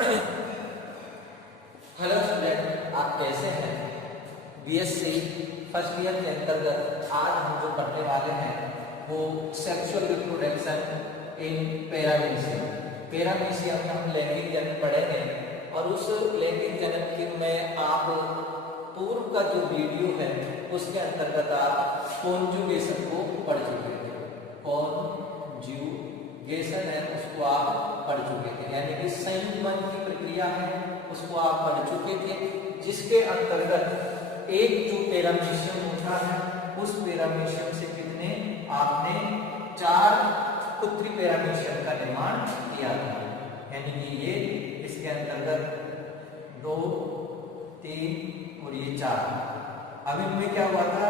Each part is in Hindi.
हेलो स्टूडेंट, आप कैसे हैं? बीएससी फर्स्ट ईयर के अंतर्गत आज हम जो पढ़ने वाले हैं वो sexual reproduction in paramecium. Paramecium में हम लैंगिक जन्म पढ़ेंगे और उस लैंगिक जन्म में आप पूर्व का जो वीडियो है उसके अंतर्गत आप कॉन्जुगेशन को पढ़ चुके थे। कॉन्जुगेशन है उसको आप पढ़ चुके थे, यानी कि संयुग्मन की प्रक्रिया है उसको आप पढ़ चुके थे, जिसके अंतर्गत एक जो पैरामीशियम होता है उस पैरामीशियम से कितने आपने 4 पुत्री पैरामीशियम का निर्माण किया था। यानी कि ये इसके अंतर्गत 2, 3 और ये 4। अब इनमें क्या हुआ था?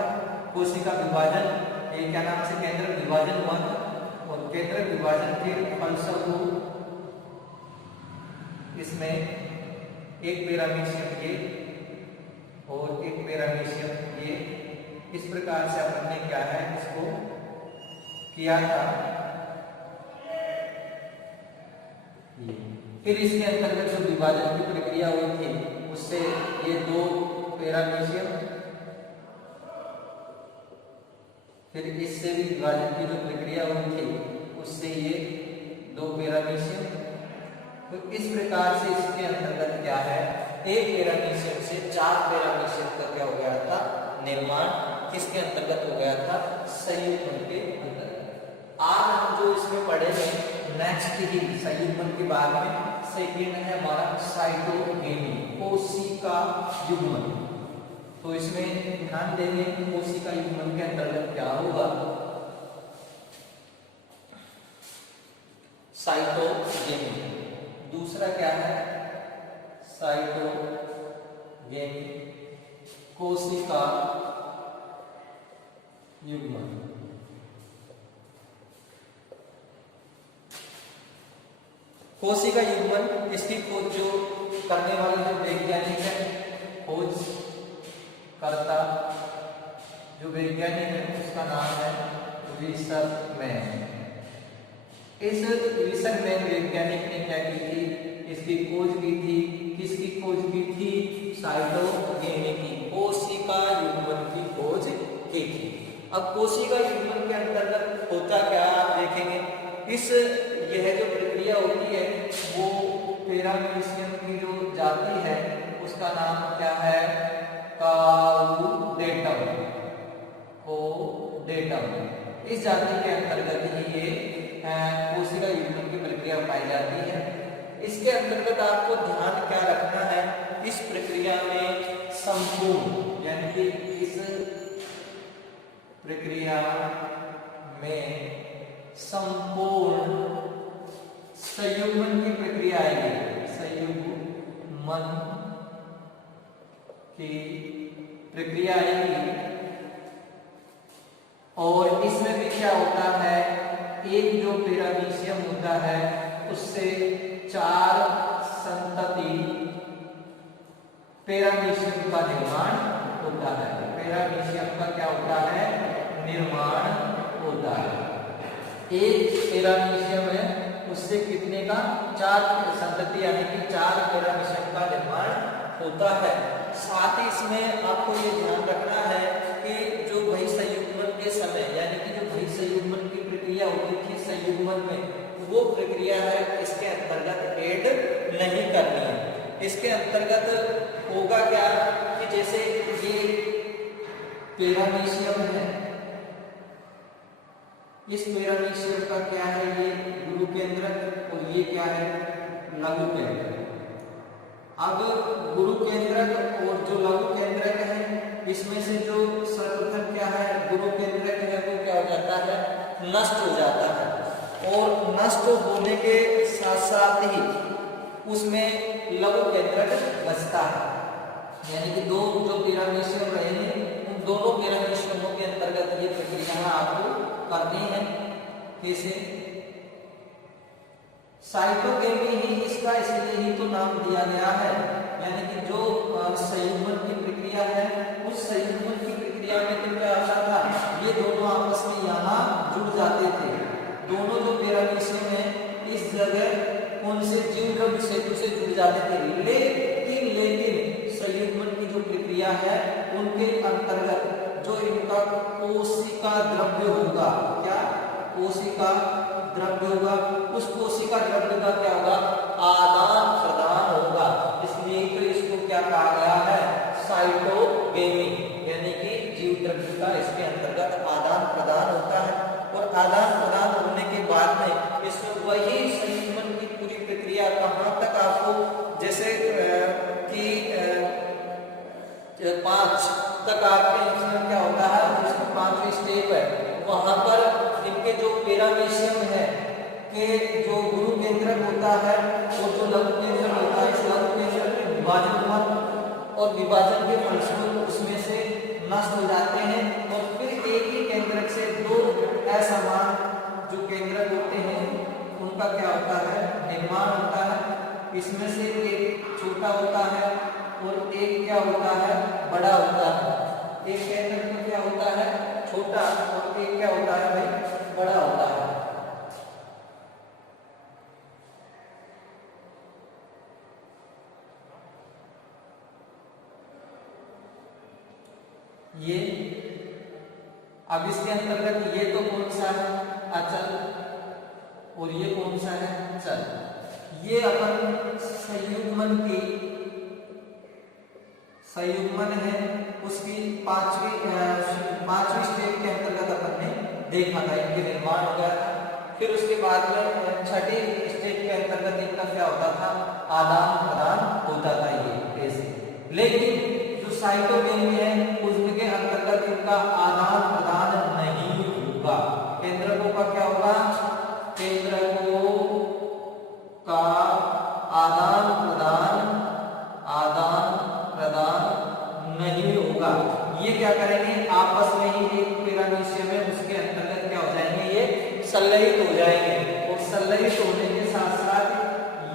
कोशिका विभाजन, ये क्या नाम से केंद्र विभाजन हुआ था और केंद्र विभाजन के फलस्वरूप इसमें एक पैरामीशियम ये और एक पैरामीशियम ये, इस प्रकार से अपन ने क्या है इसको किया था। फिर इसके अंतर्गत जो विभाजन की प्रक्रिया हुई थी उससे ये 2 पैरामीशियम, फिर इससे भी विभाजन की जो प्रक्रिया हुई थी उससे ये 2 पैरामीशियम। तो इस प्रकार से इसके अंतर्गत क्या है, एक पैरामीशियम से 4 पैरामीशियम का क्या हो गया था निर्माण, किसके अंतर्गत हो गया था? संयुग्मन के अंतर्गत। आज हम जो इसमें पढ़ेंगे नेक्स्ट ही संयुग्मन के बाद में सेकेंड है हमारा साइटोगेमी, कोशिका युग्मन। तो इसमें ध्यान देंगे कि कोशिका युग्मन के अंतर्गत क्या होगा। साइटोगेमी, दूसरा क्या है? साइटोगेमी, कोशिका युग्मन। कोशिका युग्मन, इसकी खोज जो करने वाले जो वैज्ञानिक है, खोज करता जो वैज्ञानिक है उसका नाम है रिसरमैन। इस रिसरमैन वैज्ञानिक ने क्या की थी? इसकी खोज की थी। किसकी खोज की थी? साइटोगेमी की, कोशिका युग्मन की खोज की थी। अब कोशिका युग्मन के अंतर्गत होता क्या है आप देखेंगे। यह जो प्रक्रिया होती है वो पैरामीशियम की जो जाति है उसका नाम क्या है? काउडेटम। इस जाति के अंतर्गत ही ये कोशिका युग्मन की प्रक्रिया पाई जाती है। इसके अंतर्गत आपको ध्यान क्या रखना है, इस प्रक्रिया में संपूर्ण, यानी कि इस प्रक्रिया में संपूर्ण संयुग्मन की प्रक्रिया आएगी। संयुग्मन की प्रक्रिया आएगी और इसमें भी क्या होता है, एक जो पैरामीशियम होता है उससे 4 संतति पैरामीशियम का निर्माण होता है। पैरामीशियम का क्या होता है? निर्माण होता है। एक पैरामीशियम है उससे कितने का? 4 संतति, यानी कि 4 पैरामीशियम का निर्माण होता है। साथ ही इसमें आपको ये ध्यान रखना है कि जो बहिसंयुग्मन के समय, यानी कि जो बहिसंयुग्मन की प्रक्रिया होती थी संयुग्मन में, वो प्रक्रिया है इसके अंतर्गत ऐड नहीं करनी है। इसके अंतर्गत होगा क्या कि जैसे ये पैरामीशियम है, इस पैरामीशियम का क्या है? ये गुरु केंद्रक और ये क्या है? लघु केंद्रक। अब गुरु केंद्रक और जो लघु केंद्रक है इसमें से जो सर्वप्रथम क्या है गुरु केंद्रक है वो क्या हो जाता है? नष्ट हो जाता है और नष्ट होने के साथ साथ ही उसमें लघु केंद्रक बचता है। यानी कि 2 जो पैरामीशियम रहेंगे उन दोनों पैरामीशियमों के अंतर्गत ये प्रक्रिया आपको करनी है। कैसे? साइटोगेमी ही इसका इसलिए ही तो नाम दिया गया है, यानी कि जो संयुग्मन की प्रक्रिया है उस संयुग्मन की प्रक्रिया में तो क्या होता था, ये दोनों आपस में यहाँ जुड़ जाते थे। दोनों जो पैरामीशियम है इस जगह कौन से जीव द्रव्य सेतु से जुड़ जाते थे। लेकिन संयुग्मन की जो प्रक्रिया है उनके अंतर्गत जो इनका कोशिका द्रव्य होगा, क्या कोशिका द्रव्य होगा, उस कोशिका द्रव्य का क्या होगा, आदान प्रदान होगा। इसलिए तो इसको क्या कहा गया है, साइटोगेमी, यानी कि जीव द्रव्य का इसके अंतर्गत आदान प्रदान होता है। और आदान प्रदान होने के बाद में इसमें वही संयुग्मन की पूरी प्रक्रिया कहाँ तक आपको, जैसे कि 5 तक आपके इसमें क्या होता है, जिसमें 5वीं स्टेप है, वहां पर इनके जो पैरामीशियम है के जो गुरु केंद्रक होता है और जो लघु केंद्रक होता है, इस लघु केंद्रक में विभाजन हुआ और विभाजन के फलस्वरूप उसमें से नष्ट हो जाते हैं और फिर एक ही केंद्रक से 2 असमान जो केंद्रक होते हैं उनका क्या होता है, निर्माण होता है। इसमें से एक छोटा होता है और एक क्या होता है, बड़ा होता है। एक केंद्रक में क्या होता है, छोटा, और एक क्या होता है भाई, बड़ा होता है। ये अब इसके अंतर्गत ये तो कौन सा है, अचल, और ये कौन सा है, चल। ये अपन संयुग्मन है उसकी 5वीं स्टेप के अंतर्गत अपन ने देखा था, इनके निर्माण हो गया था। फिर उसके बाद में 6ठी स्टेप के अंतर्गत इनका क्या होता था, आदान प्रदान होता था ये ऐसे। लेकिन जो साइटोगेमी है उसके अंतर्गत इनका आदान प्रदान नहीं होगा। केंद्रकों का क्या होगा, केंद्रकों का आदान प्रदान नहीं होगा। ये क्या करेंगे, आपस में ही एक पैरामीशियम है उसके अंतर्गत क्या हो जाएंगे, ये संलयित हो जाएंगे और संलयित होने के साथ साथ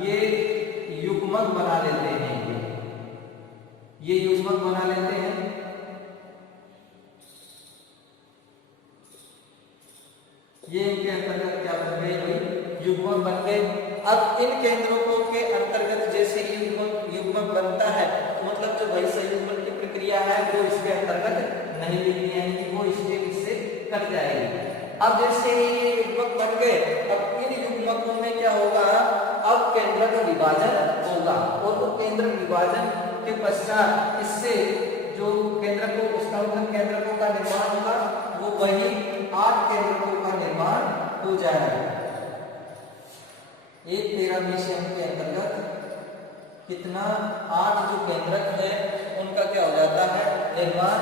ये युग्मक बना लेते हैं। ये युग्मक बना लेते हैं। ये इनके अंतर्गत क्या बन गए, युग्मक बन गए। अब इन केंद्रों के अंतर्गत जैसे युग्मक बनता है, मतलब जो भाई संयुग्मन की प्रक्रिया है वो इसके अंतर्गत नहीं लिखनी है, कि वो स्टेप इससे कट जाएगी। अब जैसे ये युग्मक बन गए, अब इन युग्मकों में क्या होगा, अब केंद्र का विभाजन होगा और वो केंद्र विभाजन के पश्चात इससे जो केंद्रकों, उसका मतलब केंद्रकों का निर्माण होगा, वो वही 8 केंद्रकों का निर्माण हो जाएगा। एक पैरामीशियम के अंतर्गत कितना, 8 जो केंद्रक है उनका क्या हो जाता है, निर्माण।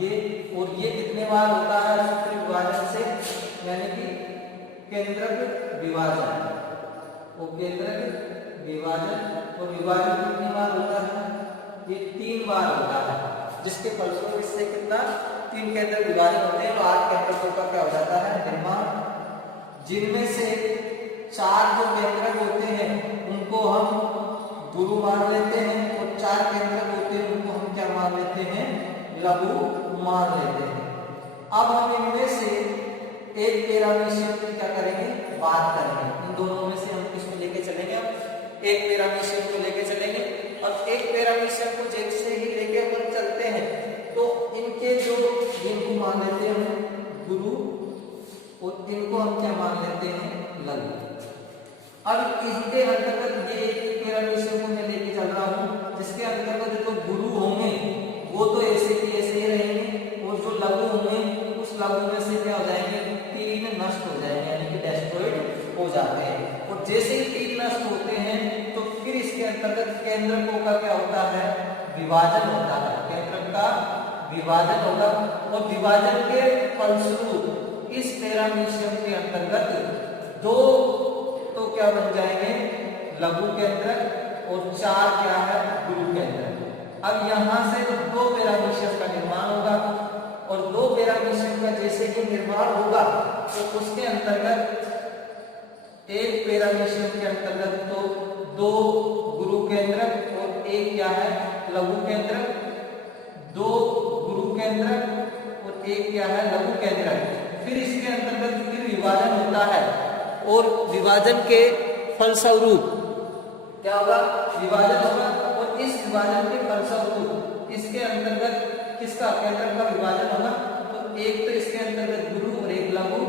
ये और ये कितने बार होता है, सूत्र विभाजन से, यानी कि केंद्रक विभाजन, वो केंद्रक विभाजन और विभाजन कितनी बार होता है, ये 3 बार होता है, जिसके फलस्वरूप इससे कितना, 3 केंद्रक विभाजन होते हैं, तो 8 केंद्रकों का क्या हो जाता है, निर्माण। जिनमें से 4 जो केंद्रक होते हैं उनको हम गुरु मान लेते हैं और 4 केंद्रक होते हैं उनको हम क्या मान लेते हैं, लघु मान लेते हैं। अब हम इनमें से एक पैरामीशियम की क्या करेंगे, बात करेंगे। इन दोनों में से हम किसको लेके चलेंगे, एक पैरामीशियम को लेके चलेंगे और एक पैरामीशियम को जैसे ही लेके अपन चलते हैं तो इनके जो इनको मान लेते हैं गुरु और इनको हम क्या मान लेते हैं, लघु। अब इसके अंतर्गत ये एक पैरामीशियम को मैं लेके चल रहा हूँ, जिसके अंतर्गत जो गुरु होंगे वो तो ऐसे की ऐसे ही रहेंगे और जो लघु होंगे उस लघु में से क्या हो जाएंगे, 3 नष्ट हो जाएंगे, यानी कि डेस्ट्रॉयड हो जाते हैं। और जैसे ही 3 नष्ट होते हैं तो फिर इसके अंतर्गत केंद्रकों का क्या होता है, विभाजन होता है, केंद्रक का विभाजन होगा और विभाजन के फलस्वरूप इस पैरामीशियम के अंतर्गत 2 तो क्या बन जाएंगे, लघु केंद्रक और 4 क्या है, गुरु केंद्रक। अब यहां से 2 पैरामीशियम का निर्माण होगा और 2 पैरामीशियम का जैसे ही निर्माण होगा तो उसके अंतर्गत एक पैरामीशियम के अंतर्गत तो 2 गुरु केंद्रक और एक क्या है, लघु केंद्रक, 2 गुरु केंद्रक और एक क्या है, लघु केंद्रक। फिर इसके अंतर्गत फिर विभाजन होता है और विभाजन के फलस्वरूप क्या होगा, विभाजन होगा। और इस विभाजन के फलस्वरूप इसके अंतर्गत किसका, केंद्रक का विभाजन होगा। तो एक तो इसके अंतर्गत गुरु और एक लघु,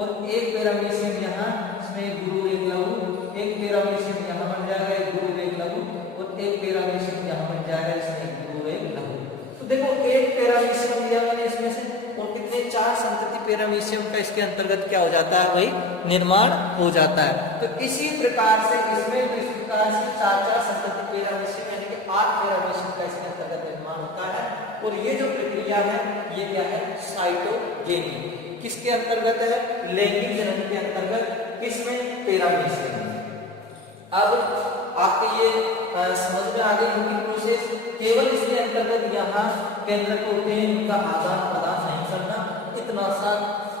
और एक पैरामीशियम यहाँ इसमें गुरु एक लघु, एक पैरामीशियम यहाँ बन जाएगा एक गुरु एक लघु, और एक पैरामीशियम यहाँ बन जाएगा इसमें गुरु एक लघु। तो देखो एक पैरामीशियम दिया मैंने इसमें से, और कितने 4 संतति पैरामीशियम का इसके अंतर्गत क्या हो जाता है भाई, निर्माण हो जाता है। तो इसी प्रकार से इसमें भी इस प्रकार से 4 संतति पैरामीशियम यानी कि 8 पैरामीशियम का इसके अंतर्गत निर्माण होता है। और ये जो प्रक्रिया है ये क्या है, साइटोगेनी। किसके अंतर्गत है, लैंगिक जनन के अंतर्गत, किसमें, पैरामीशियम। अब आपके ये समझ में आ गई इनकी प्रोसेस। केवल इसके अंतर्गत यहाँ केंद्रक होते हैं, उनका आदान प्रदान नहीं करना, इतना सा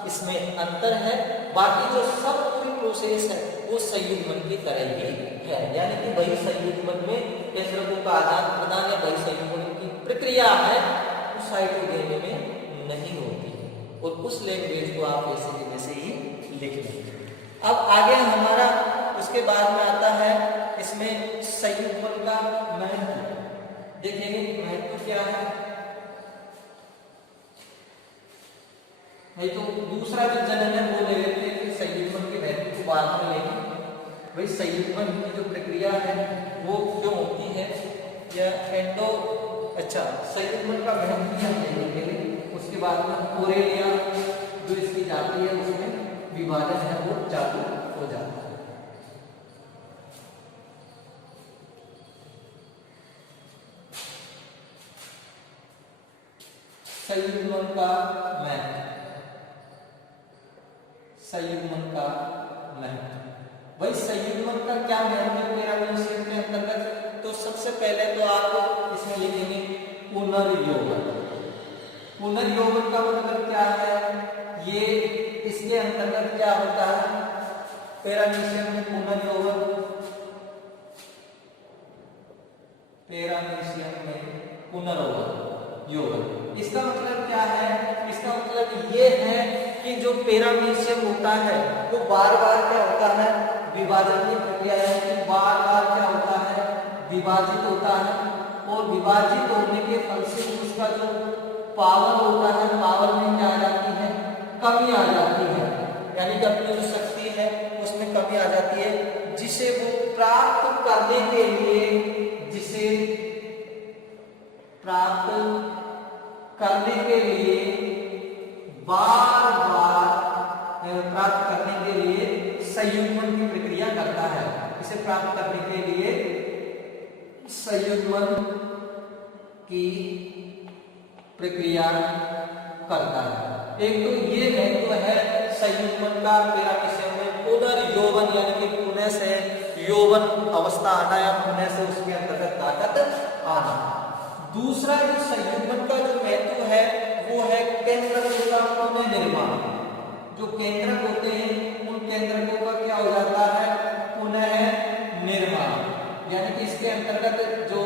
इसमें अंतर है। बाकी जो सब पूरी प्रोसेस है वो संयुग्मन की तरह ही है, यानी कि वही संयुग्मन में केंद्रकों का आदान प्रदान या वही संयुग्मन की प्रक्रिया है, उस साइटोगेनी में नहीं होती है। और उस लैंग्वेज को आप ऐसे ही लिख लेंगे। अब आगे हमारा उसके बाद में आता है इसमें संयुग्मन का महत्व। देखेंगे महत्व क्या है। नहीं तो दूसरा जो जनन है वो ले लेते हैं, फिर संयुग्मन के महत्व को बाद में लेंगे। भाई संयुग्मन की जो प्रक्रिया है वो क्यों होती है, या अच्छा संयुग्मन का महत्व हम ले लेंगे। उसके बाद में कोरेलिया जो इसकी जाति है उसमें विभाजन है वो चालू हो जाता है। संयुग्मन का महत्व, संयुग्मन का महत्व। भाई संयुग्मन का क्या महत्व है पैरामीशियम के अंतर्गत। तो सबसे पहले तो आप इसमें लिखेंगे पुनर्योगन। पुनर्योगन का मतलब क्या है, ये इसके अंतर्गत क्या होता है, पैरामीशियम में पुनर्योगन, पैरामीशियम में पुनर्योगन। इसका मतलब क्या है, इसका मतलब ये है कि जो पैरामीशियम होता है वो बार बार क्या होता है, विभाजन की प्रक्रिया है कि बार बार क्या होता है, विभाजित होता है। और विभाजित होने के फल से उसका जो पावर होता है, पावर में क्या आ जाती है, कमी आ जाती है, यानी कि अपनी जो शक्ति है उसमें कमी आ जाती है, जिसे वो प्राप्त करने के लिए, जिसे प्राप्त करने के लिए बार बार प्राप्त करने के लिए संयुग्मन की प्रक्रिया करता है। इसे प्राप्त करने के लिए संयुग्मन की प्रक्रिया करता है। एक तो ये महत्व है संयुग्मन का पैरामीशियम में पुनर्यौवन, यानी कि पुनः से यौवन अवस्था आना या पुनः से उसके अंतर्गत ताकत आना। दूसरा जो संयुग्मन का जो महत्व है वो है केंद्रकों का पुनः निर्माण। जो केंद्रक होते हैं उन केंद्रकों का क्या हो जाता है, पुनः निर्माण। यानी कि इसके अंतर्गत जो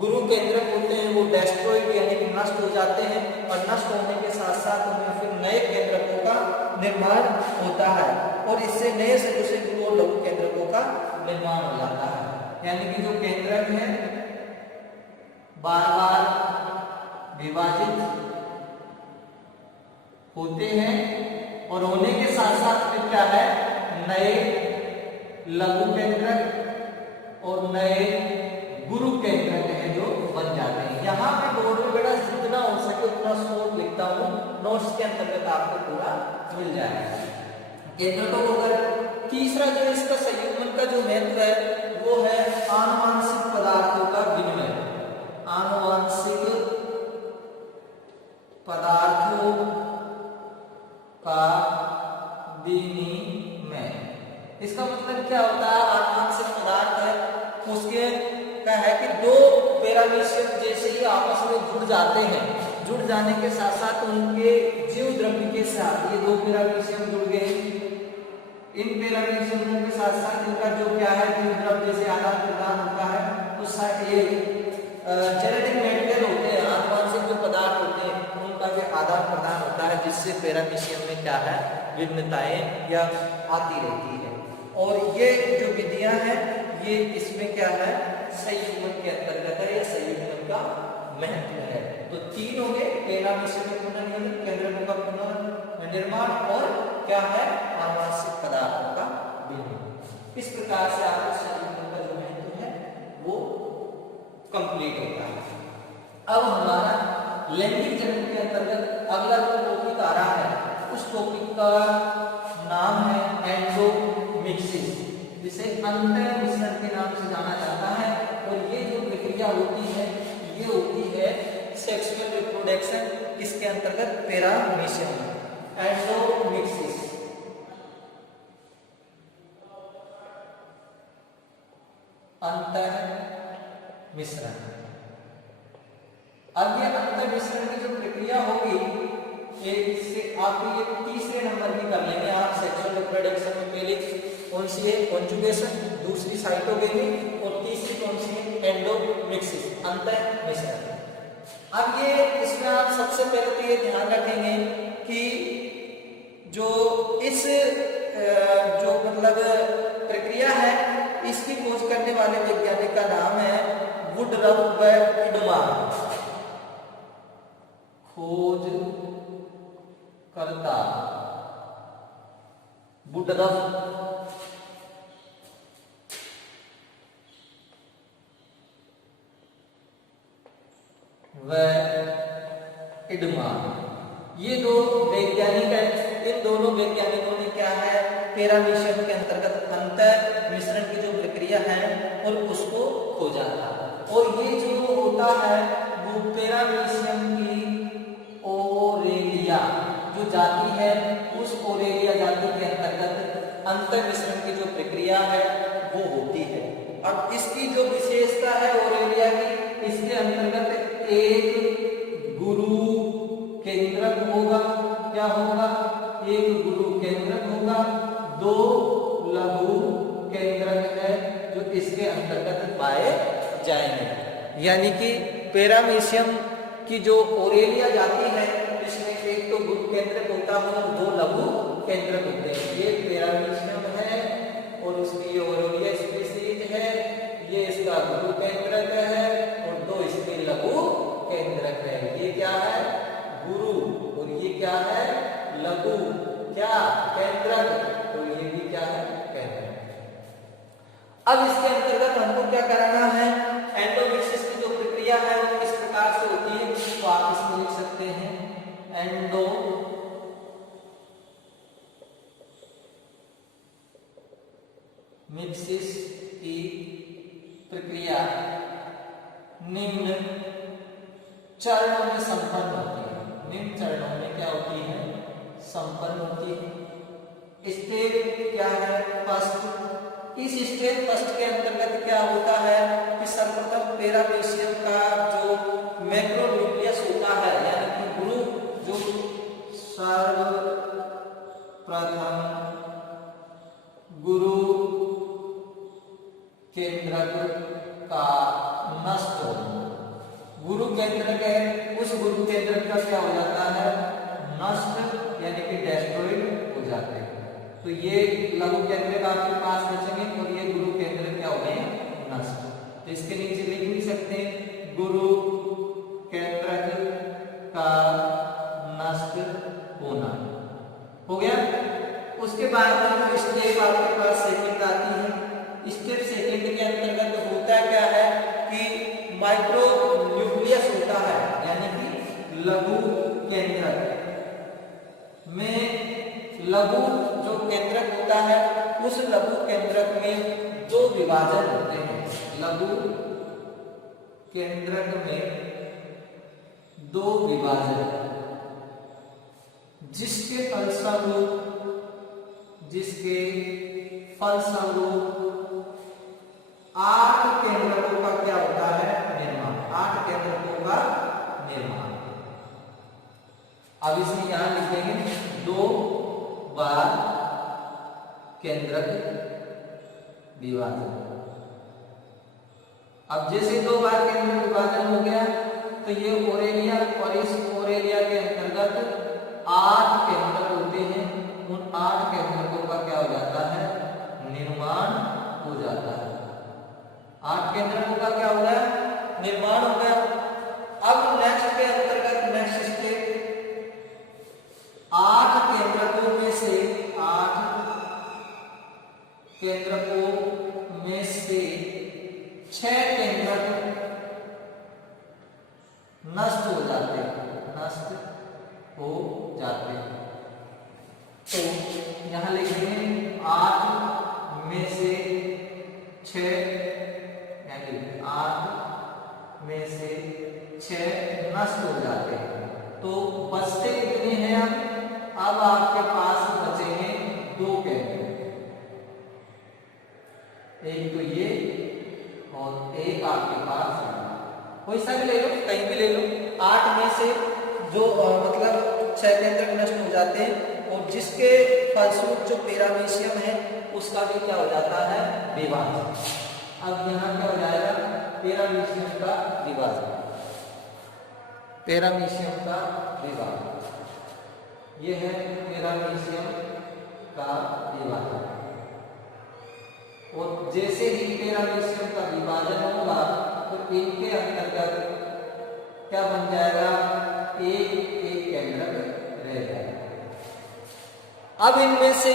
गुरु केंद्रक होते हैं वो डेस्ट्रॉयड यानी कि नष्ट हो जाते हैं, और नष्ट होने के साथ साथ उनमें फिर नए केंद्रकों का निर्माण होता है, और इससे नए से दूसरे गुरु और लघु केंद्रकों का निर्माण हो जाता है। यानी कि जो केंद्रक है बार बार विभाजित होते हैं, और होने के साथ साथ फिर क्या है, नए लघु केंद्रक और नए गुरु केंद्रक हैं जो बन जाते हैं। यहाँ पे बोर्ड में बेटा जितना हो सके उतना शॉर्ट लिखता हूँ, नोट्स के अंतर्गत आपको पूरा मिल जाएगा केंद्रकों को। अगर तीसरा जो इसका संयुग्मन का जो महत्व है वो है आनुवांशिक पदार्थों का विनिमय। आनुवांशिक पदार्थों का विनिमय। इसका मतलब क्या होता है, आनुवांशिक पदार्थ है उसके क्या है कि दो पैरामीशियम जैसे ही आपस में जुड़ जाते हैं, जुड़ जाने के साथ साथ उनके जीव द्रव्य के साथ ये दो पैरामीशियम जुड़ गए, इन पैरामीशियमों के साथ साथ इनका जो क्या है जीव द्रव्य से आदान प्रदान होता है। तो ये जेनेटिक मटेरियल होते हैं, आनुवांशिक जो पदार्थ होते हैं उनका भी आदान प्रदान होता है, जिससे पैरामीशियम में क्या है भिन्नताएं या आती रहती है। और ये जो विधियां हैं ये इसमें क्या है, संयुग्मन के अंतर्गत है, या संयुग्मन का महत्व है। तो तीन हो गए, पहला मिश्रण में पुनर्निर्माण, केंद्रकों का पुनर्निर्माण, और क्या है, आनुवंशिक पदार्थों का विनिमय। इस प्रकार से आपको संयुग्मन का जो महत्व है वो कंप्लीट होता है। अब हमारा लैंगिक जन्म के अंतर्गत अगला जो टॉपिक आ रहा है उस टॉपिक का नाम है एंडोमिक्सिस, जिसे अंतर मिश्रण के नाम से जाना जाता है। और ये जो प्रक्रिया होती है ये होती है सेक्सुअल रिप्रोडक्शन, इसके अंतर्गत पैरामीशियम, एंडोमिक्सिस। अंतर मिश्रण। अब ये अंतर मिश्रण की जो प्रक्रिया होगी इससे आप ये तीसरे नंबर की कर लेंगे आप सेक्सुअल रिप्रोडक्शन में। पहले कौन सी है, कॉन्जुगेशन, दूसरी साइटोगेमी, और तीसरी कौन सी है, एंडोमिक्सिस, अंतर मिश्रण। अब ये इसमें आप सबसे पहले तो ये ध्यान रखेंगे कि जो इस जो मतलब प्रक्रिया है इसकी खोज करने वाले वैज्ञानिक का नाम है वुडरफ व इडमान। खोज करता वुडरफ व इडमान, ये दो वैज्ञानिक हैं। इन दोनों वैज्ञानिकों ने क्या है, पैरामीशियम के अंतर्गत अंतर मिश्रण की जो प्रक्रिया है और उसको खोजा था। और ये जो होता है वो पैरामीशियम की ओरेलिया जो जाति है उस ओरेलिया जाति के अंतर्गत अंतर मिश्रण की जो प्रक्रिया है वो होती है। अब इसकी जो विशेषता है ओरेलिया की, इसके अंतर्गत एक गुरु केंद्रक होगा, क्या होगा, एक गुरु केंद्रक होगा, दो लघु केंद्रक है जो इसके अंतर्गत पाए जाएंगे। यानी कि पैरामीशियम की जो ओरेलिया जाति है इसमें एक तो गुरु केंद्रक होता है और दो लघु केंद्रक होते हैं। ये पैरामीशियम है और उसकी ओरेलिया स्पीशीज है, ये इसका गुरु केंद्रक है और दो इसके लघु केंद्रक है। ये क्या है, गुरु, और ये क्या है, लघु, क्या, केंद्रक, और ये भी क्या है, केंद्रक। अब इसके अंतर्गत हमको क्या कराना है, एंडोमिक्सिस की जो प्रक्रिया है वो किस प्रकार से होती है तो आप इसमें लिख सकते हैं मिक्सिस की प्रक्रिया निम्न चरणों में संपन्न होती है। निम्न चरणों में क्या होती है, संपन्न होती है। स्टेप क्या है, फर्स्ट। इस स्टेप फर्स्ट के अंतर्गत क्या होता है कि सर्वप्रथम पैरामीशियम का जो मैक्रोन्यूक्लियस होता है, यानी कि गुरु जो सर्वप्रथम गुरु केंद्रक का नष्ट हो, गुरु केंद्रक है उस गुरु केंद्रक का क्या हो जाता है, नष्ट, यानी कि डेस्ट्रॉयड हो जाते हैं। तो ये लघु केंद्रक आपके पास बचेंगे और ये गुरु केंद्रक क्या हो गए, नष्ट। तो इसके नीचे लिख नहीं सकते गुरु केंद्रक का नष्ट होना, हो गया। उसके बाद जो स्टेप आपके पास सेकंड आती है, स्टेप सेकंड के अंतर्गत होता क्या है कि माइक्रो न्यूक्लियस होता है, यानी कि लघु केंद्रक में लघु जो केंद्रक होता है उस लघु केंद्रक में दो विभाजन होते हैं। लघु केंद्रक में दो विभाजन जिसके फलस्वरूप 8 केंद्रकों का क्या होता है, निर्माण, 8 केंद्रकों का निर्माण। अब इसमें यहां लिख देंगे 2 बार केंद्रक विभाजन। अब जैसे 2 बार केंद्रक विभाजन हो गया तो ये ओरेलिया, और इस ओरेलिया के अंतर्गत 8 केंद्रक होते हैं। उन 8 केंद्रकों का क्या हो जाता है, निर्माण केंद्रकों का क्या हो गया, निर्माण हो गया। अब नेक्स्ट के अंतर्गत नेक्स्ट स्टेप, 8 केंद्रकों में से 6 केंद्रक नष्ट हो जाते हैं, तो यहां लिखेंगे 8 में से 6, यानी 8 में से 6 नष्ट हो जाते हैं। तो बचते कितने हैं? अब आपके पास बचेंगे 2 केंद्र, एक तो ये और एक आपके पास कोई सा भी ले लो, कहीं भी ले लो। 8 में से जो मतलब 6 केंद्रक नष्ट हो जाते हैं और जिसके फलस्वरूप जो पैरामीशियम है उसका भी क्या हो जाता है, विभाजन। अब यहाँ क्या हो जाएगा, पैरामीशियम का विभाजन, पैरामीशियम का विभाजन, ये है पैरामीशियम का विभाजन। और जैसे ही पैरामीशियम का विभाजन होगा तो इनके अंतर्गत क्या बन जाएगा, एक केंद्रक रह जाएगा। अब इनमें से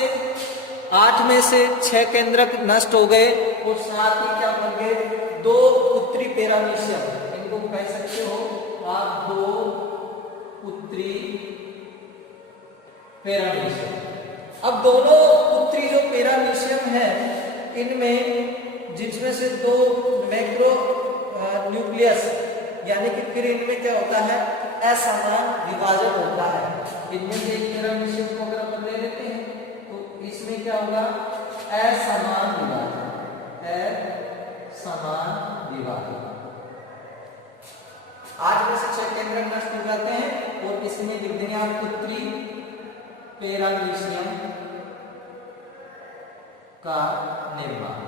8 में से 6 केंद्रक नष्ट हो गए और साथ ही क्या बन गए, 2 उत्तरी पैरामीशियम, इनको कह सकते हो आप 2 उत्तरी पैरामीशियम। अब दोनों उत्तरी जो पैरामीशियम है इनमें जिसमें से 2 मैक्रो न्यूक्लियस, यानी कि फिर इनमें क्या होता है, असमान विभाजन होता है। इनमें से एक पैरामीशियम को अगर अपन ले लेते हैं तो इसमें क्या होगा, असमान विभाजन, असमान विभाजन। 8 में से 6 केंद्रक नष्ट हो जाते हैं और इसमें लिख देंगे आप उत्तरी पैरामीशियम का निर्माण।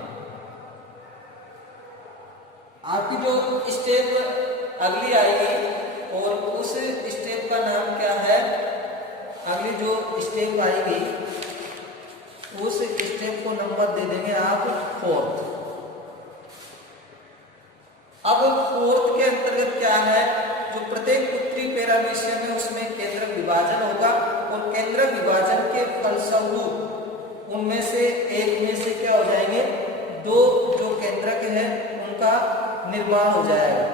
आपकी जो स्टेप अगली आएगी और उस स्टेप का नाम क्या है, अगली जो स्टेप आएगी उस स्टेप को नंबर दे देंगे आप 4th। अब 4th के अंतर्गत क्या है, जो प्रत्येक उत्तरी पैरामीशियम है उसमें केंद्रक विभाजन होगा और केंद्रक विभाजन के फलस्वरूप उनमें से एक में से क्या हो जाएंगे, 2 जो केंद्रक है उनका निर्माण हो जाएगा,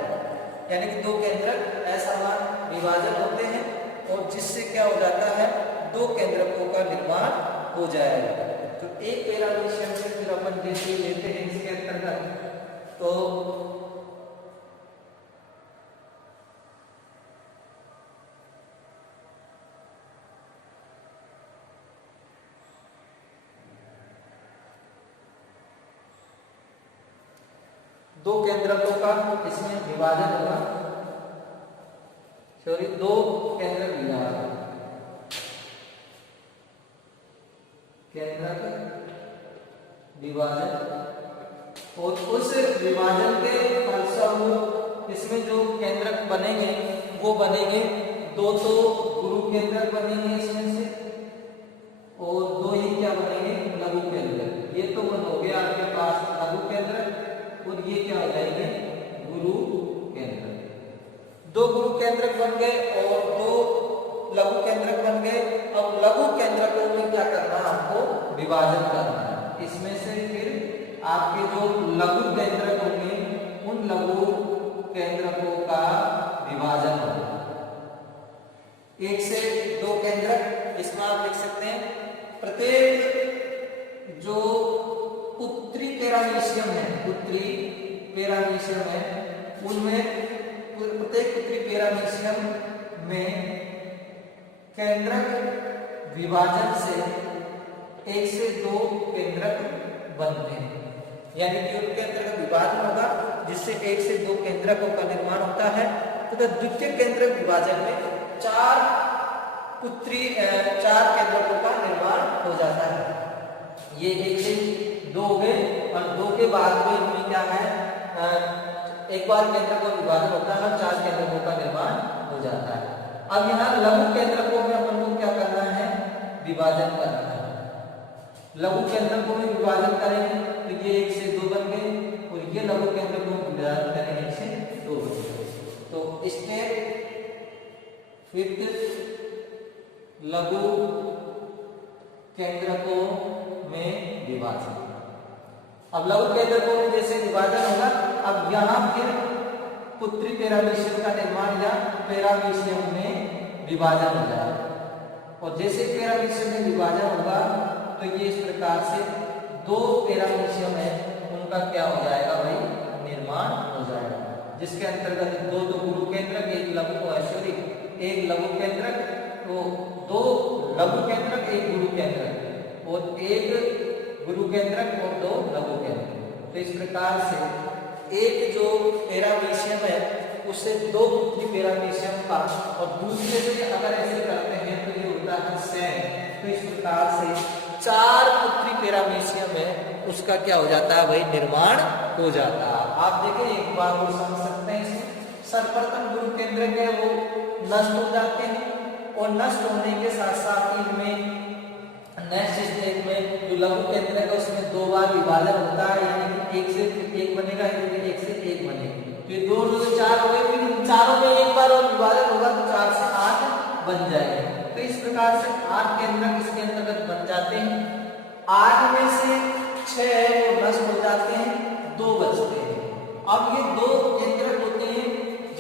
यानी कि 2 केंद्रक असमान विभाजन होते हैं और जिससे क्या हो जाता है, 2 केंद्रकों का निर्माण हो जाएगा। तो एक पैरामीशियम से फिर अपन जैसे लेते हैं इसके अंतर्गत, तो दो केंद्रकों का इसमें विभाजन होगा, सॉरी 2 केंद्रक विभाजन, केंद्रक विभाजन, और उस विभाजन के फलस्वरूप इसमें जो केंद्रक बनेंगे वो बनेंगे 2 तो गुरु केंद्रक बनेंगे इसमें से और 2 ही क्या बनेंगे, लघु केंद्रक। ये तो हो गया आपके पास लघु केंद्रक और ये क्या हो जाएंगे, गुरु केंद्रक। 2 गुरु केंद्रक बन गए और 2 लघु केंद्रक बन गए। अब लघु केंद्रकों में क्या करना है, आपको विभाजन करना है। इसमें से फिर आपके जो लघु केंद्रक होंगे उन लघु केंद्रकों का विभाजन होगा। 1 से 2 केंद्रक इसमें आप लिख सकते हैं। प्रत्येक जो उत्तरी पैरामीशियम है, उत्तरी पैरामीशियम है, उनमें प्रत्येक उत्तरी पैरामीशियम में केंद्रक विभाजन से 1 से 2 केंद्रक बनते हैं, यानी कि उनके अंतर्गत विभाजन होगा जिससे 1 से 2 केंद्रकों का निर्माण होता है। तो द्वितीय केंद्रक विभाजन में 4 केंद्रकों का निर्माण हो जाता है। ये 1 से 2 हो गए और 2 के बाद में इनमें क्या है, एक बार केंद्र का विभाजन होता है और 4 केंद्रकों का निर्माण हो जाता है। अब यहाँ लघु केंद्रकों में अपन को क्या करना है, विभाजन करना है। लघु केंद्रकों में विभाजन करेंगे तो ये 1 से 2 बन गए और ये लघु केंद्र को विभाजन करेंगे से 2 बचेगा। तो स्टेप 5 लघु केंद्रकों में विभाजन। अब लघु केंद्रकों में जैसे विभाजन होगा, अब यहाँ फिर पुत्री पैरामीशियम का निर्माण या पैरामीशियम में विभाजन हो जाएगा। और जैसे पैरामीशियम में विभाजन होगा तो ये इस प्रकार से 2 पैरामीशियम है उनका क्या हो जाएगा भाई, निर्माण हो जाएगा, जिसके अंतर्गत 2 गुरु केंद्रक, एक लघु एक लघु केंद्रक, तो 2 लघु केंद्रक, एक गुरु केंद्रक, और एक गुरु केंद्रक और 2 लघु केंद्रक। तो इस प्रकार से एक जो पैरामीशियम है उससे 2 पुत्री पैरामीशियम का, और दूसरे से अगर ऐसे करते हैं तो ये होता है सेम। तो इस प्रकार से 4 पुत्री पैरामीशियम है उसका क्या हो जाता है भाई, निर्माण हो जाता है। आप देखें एक बार और समझ सकते हैं इसमें, सर्वप्रथम गुरु केंद्र के वो नष्ट हो जाते हैं, और नष्ट होने के साथ साथ इनमें नेक्स्ट स्टेज में जो लघु केंद्र है उसमें 2 बार विभाजन होता है, यानी कि 1 से 1 बनेगा, फिर 1 से 1 बनेगा, तो ये 2 से 4 हो गए, फिर इन चारों में एक बार और विभाजन होगा तो 4 से 8 बन जाएगा। तो इस प्रकार से 8 केंद्रक इसके अंतर्गत बन जाते हैं। 8 में से 6 है वो नष्ट हो जाते हैं, 2 बचते हैं। अब ये 2 केंद्रक होते हैं,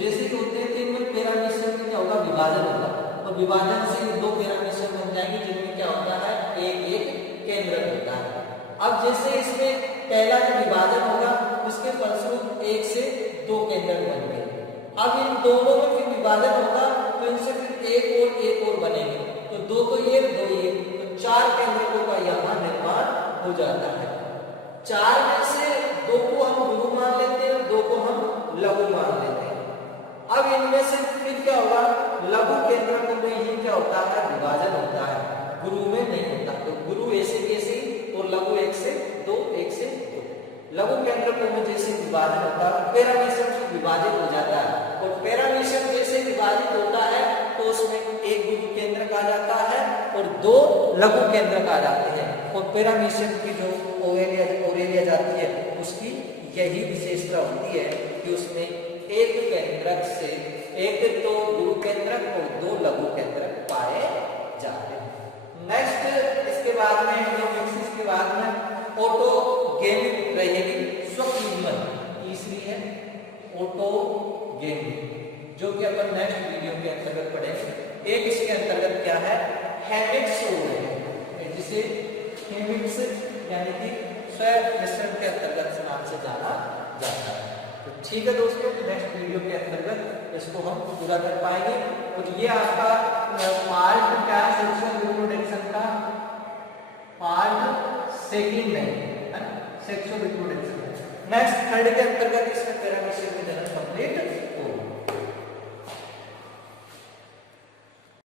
जैसे कि होते हैं तो इनमें पैरामीशियम में क्या होगा, विभाजन होगा, और विभाजन से 2 पैरामीशियम बन जाएंगे जिनमें क्या होता है, एक केंद्रक होता है। अब जैसे इसमें पहला जो विभाजन होगा उसके फलस्वरूप 1 से 2 केंद्रक बन गए। अब इन दोनों में फिर विभाजन होगा तो इनसे फिर एक और बनेंगे, तो 2 तो ये 2 ये, तो 4 केंद्रकों का यहाँ निर्माण हो जाता है। 4 में से 2 को हम गुरु मान लेते हैं और 2 को हम लघु मान लेते हैं। अब इनमें से फिर क्या होगा, लघु केंद्रकों में ही क्या होता है, विभाजन होता है, गुरु में नहीं होता। तो गुरु ऐसे कैसे और लघु 1 से 2, 1 से 2। लघु केंद्रकों में जैसे विभाजन होता है पैरामीशियम से विभाजित हो जाता है, और पैरामीशियम जैसे विभाजित होता है तो उसमें एक गुरु केंद्रक आ जाता है और 2 लघु केंद्रक आ जाते हैं। और पैरामीशियम की जो ओरेलिया जाती है उसकी यही विशेषता होती है कि उसमें एक केंद्रक से एक तो गुरु केंद्रक और 2 लघु केंद्रक पाए जाते हैं। नेक्स्ट इसके बाद में जो मिक्सिस के बाद में ऑटोगेमिक रहेगी, स्वकीनमन तीसरी है ऑटोगेमिक, जो कि अपन नेक्स्ट वीडियो के अंतर्गत पढ़ेंगे। एक इसके अंतर्गत क्या है, हेमिक्स है, जिसे हेमिक्स यानी कि स्वयं मिश्रण के अंतर्गत नाम से जाना जाता है। तो ठीक है दोस्तों, नेक्स्ट वीडियो के अंतर्गत इसको हम पूरा कर पाएंगे। और ये आपका पार्ट क्या है, सेक्सुअल रिप्रोडक्शन का पार्ट 2 है ना, सेक्सुअल रिप्रोडक्शन। नेक्स्ट 3rd के अंतर्गत इसमें पैरामीशियम में जन्म कंप्लीट